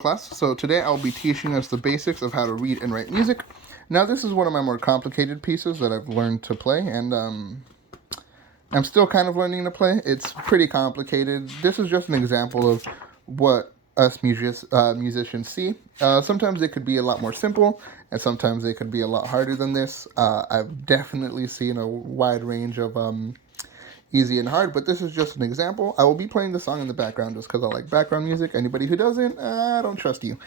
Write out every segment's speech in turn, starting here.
Class. So today I'll be teaching us the basics of how to read and write music. Now this is one of my more complicated pieces that I've learned to play, and I'm still kind of learning to play. It's pretty complicated. This is just an example of what us musicians see. Sometimes it could be a lot more simple, and sometimes it could be a lot harder than this. I've definitely seen a wide range of easy and hard, but this is just an example. I will be playing the song in the background just because I like background music. Anybody who doesn't, I don't trust you.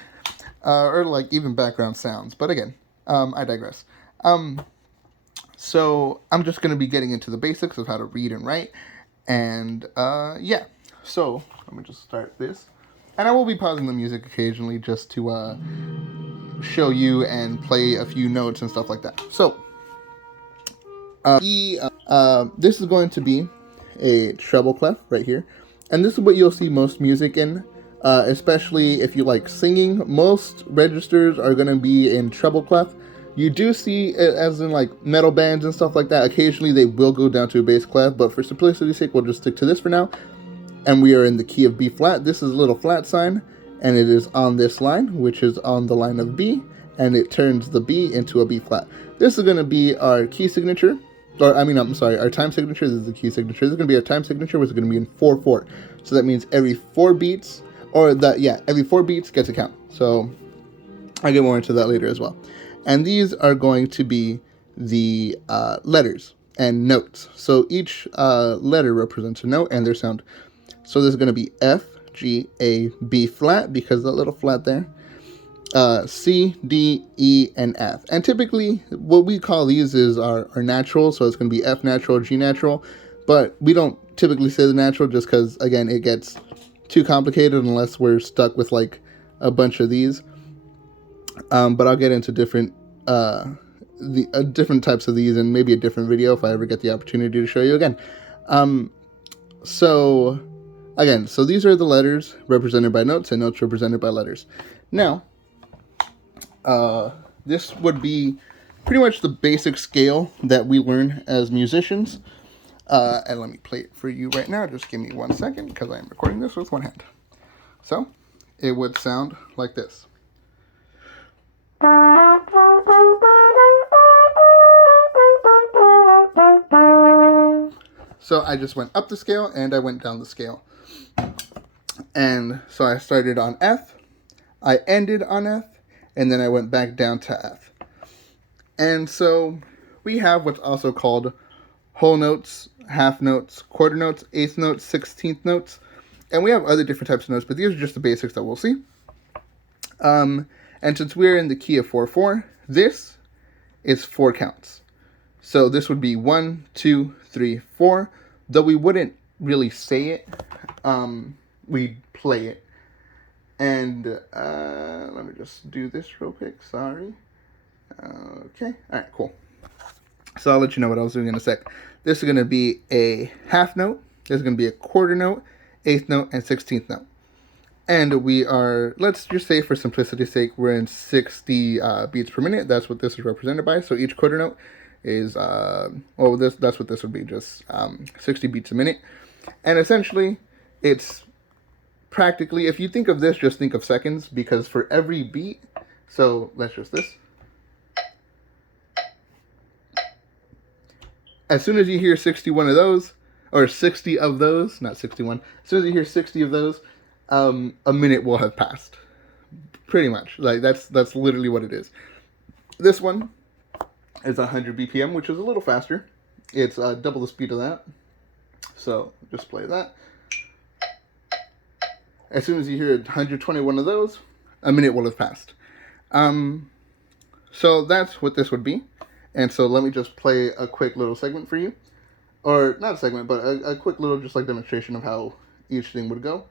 Or like even background sounds. But again, I digress. So I'm just going to be getting into the basics of how to read and write. And yeah, so let me just start this. And I will be pausing the music occasionally just to show you and play a few notes and stuff like that. So this is going to be a treble clef right here, and this is what you'll see most music in, especially if you like singing. Most registers are going to be in treble clef. You do see it as in like metal bands and stuff like that. Occasionally they will go down to a bass clef, but for simplicity's sake, we'll just stick to this for now. And we are in the key of B flat. This is a little flat sign, and it is on this line, which is on the line of B, and it turns the B into a B flat. This is going to be our key signature. I'm sorry, our time signature. This is the key signature. This is going to be our time signature, which is going to be in 4/4. So that means every 4 beats, every 4 beats gets a count. So I'll get more into that later as well. And these are going to be the letters and notes. So each letter represents a note and their sound. So this is going to be F, G, A, B flat, because of that little flat there. C, D, E, and F. And typically, what we call these is our natural, so it's going to be F natural, G natural, but we don't typically say the natural just because, again, it gets too complicated unless we're stuck with, like, a bunch of these. But I'll get into different types of these in maybe a different video if I ever get the opportunity to show you again. So these are the letters represented by notes and notes represented by letters. Now, this would be pretty much the basic scale that we learn as musicians. And let me play it for you right now. Just give me 1 second because I am recording this with one hand. So it would sound like this. So I just went up the scale and I went down the scale. And so I started on F, I ended on F, and then I went back down to F. And so we have what's also called whole notes, half notes, quarter notes, eighth notes, 16th notes, and we have other different types of notes, but these are just the basics that we'll see. And since we're in the key of 4/4, this is 4 counts. So this would be 1, 2, 3, 4. Though we wouldn't really say it, we'd play it. And let me just do this real quick. Sorry. Okay. All right, cool. So I'll let you know what I was doing in a sec. This is going to be a half note. This is going to be a quarter note, eighth note, and 16th note. And we are, let's just say for simplicity's sake, we're in 60 beats per minute. That's what this is represented by. So each quarter note is, that's what this would be, just 60 beats a minute. And essentially, it's practically, if you think of this, just think of seconds, because for every beat, so let's just this. As soon as you hear 61 of those, or 60 of those, not 61, as soon as you hear 60 of those, a minute will have passed. Pretty much. Like, that's literally what it is. This one is 100 BPM, which is a little faster. It's double the speed of that. So, just play that. As soon as you hear 121 of those, a minute will have passed. So that's what this would be. And so let me just play a quick little segment for you. Or not a segment, but a quick little just like demonstration of how each thing would go.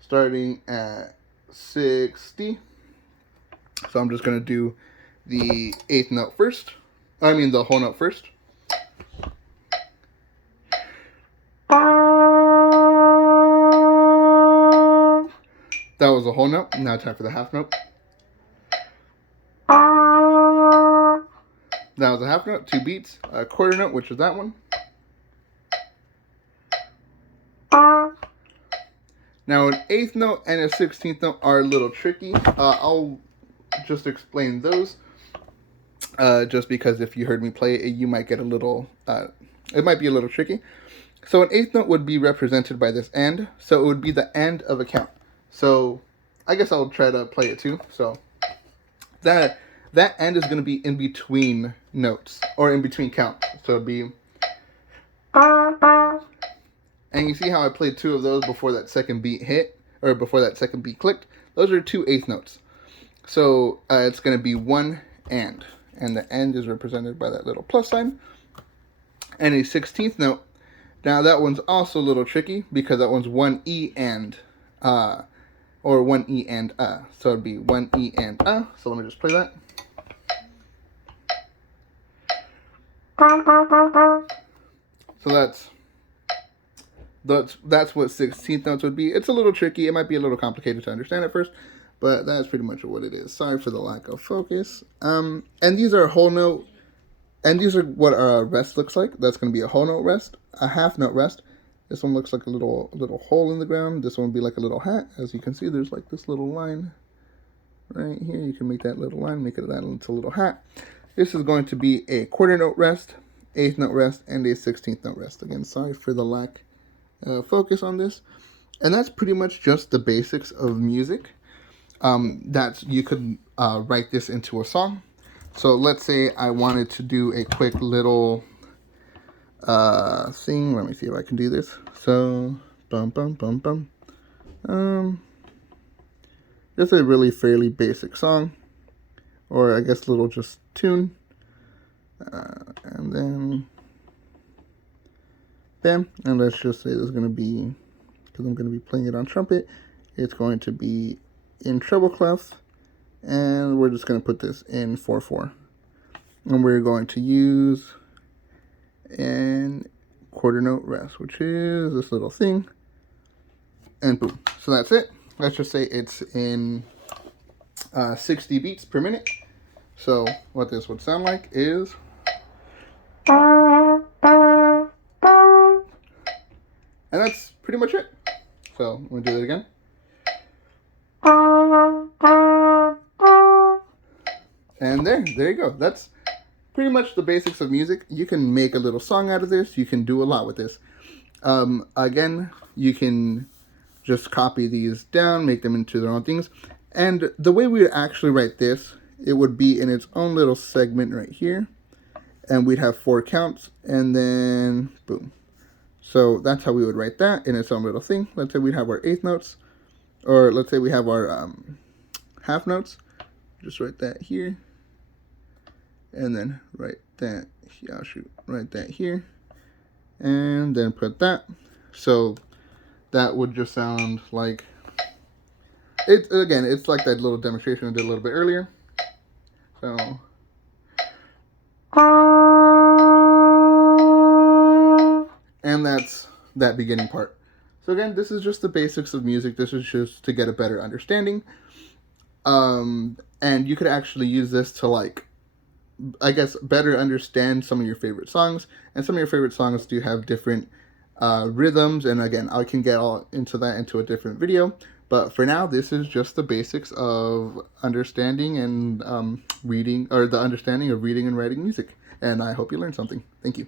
Starting at 60. So I'm just going to do the eighth note first. The whole note first. That was a whole note. Now time for the half note. That was a half note, 2 beats. A quarter note, which is that one. Now an eighth note and a 16th note are a little tricky. I'll just explain those. Just because if you heard me play it, you might get a little, it might be a little tricky. So an eighth note would be represented by this and, so it would be the and of a count. So I guess I'll try to play it too. So that and is going to be in between notes, or in between counts. So it'd be, and you see how I played two of those before that second beat hit, or before that second beat clicked? Those are two eighth notes. So it's going to be one and the and is represented by that little plus sign. And a 16th note, now that one's also a little tricky because that one's one E and, or one E and so it'd be one E and so let me just play that. So that's what 16th notes would be. It's a little tricky. It might be a little complicated to understand at first, but that's pretty much what it is. Sorry for the lack of focus. And these are whole note, and these are what a rest looks like. That's going to be a whole note rest, a half note rest. This one looks like a little hole in the ground. This one would be like a little hat. As you can see, there's like this little line right here. You can make that little line, make it that into a little hat. This is going to be a quarter note rest, eighth note rest, and a 16th note rest. Again, sorry for the lack of focus on this. And that's pretty much just the basics of music. That you could write this into a song. So let's say I wanted to do a quick little thing. Let me see if I can do this. So just a really fairly basic song, or I guess little just tune, and then bam, and let's just say there's going to be, because I'm going to be playing it on trumpet, it's going to be in treble clef, and we're just going to put this in 4/4, and we're going to use an quarter note rest, which is this little thing, and boom. So that's it. Let's just say it's in 60 beats per minute. So what this would sound like is, and that's pretty much it. So I'm going to do it again. And there you go. That's pretty much the basics of music. You can make a little song out of this. You can do a lot with this. Again, you can just copy these down, make them into their own things. And the way we would actually write this, it would be in its own little segment right here. And we'd have 4 counts, and then boom. So that's how we would write that in its own little thing. Let's say we have our eighth notes, or let's say we have our half notes. Just write that here, and then write that. Yeah, write that here, and then put that. So that would just sound like it. Again, it's like that little demonstration I did a little bit earlier. So. And that's that beginning part. So again, this is just the basics of music. This is just to get a better understanding. And you could actually use this to, like, I guess, better understand some of your favorite songs. And some of your favorite songs do have different rhythms. And again, I can get all into that into a different video. But for now, this is just the basics of understanding and reading, or the understanding of reading and writing music. And I hope you learned something. Thank you.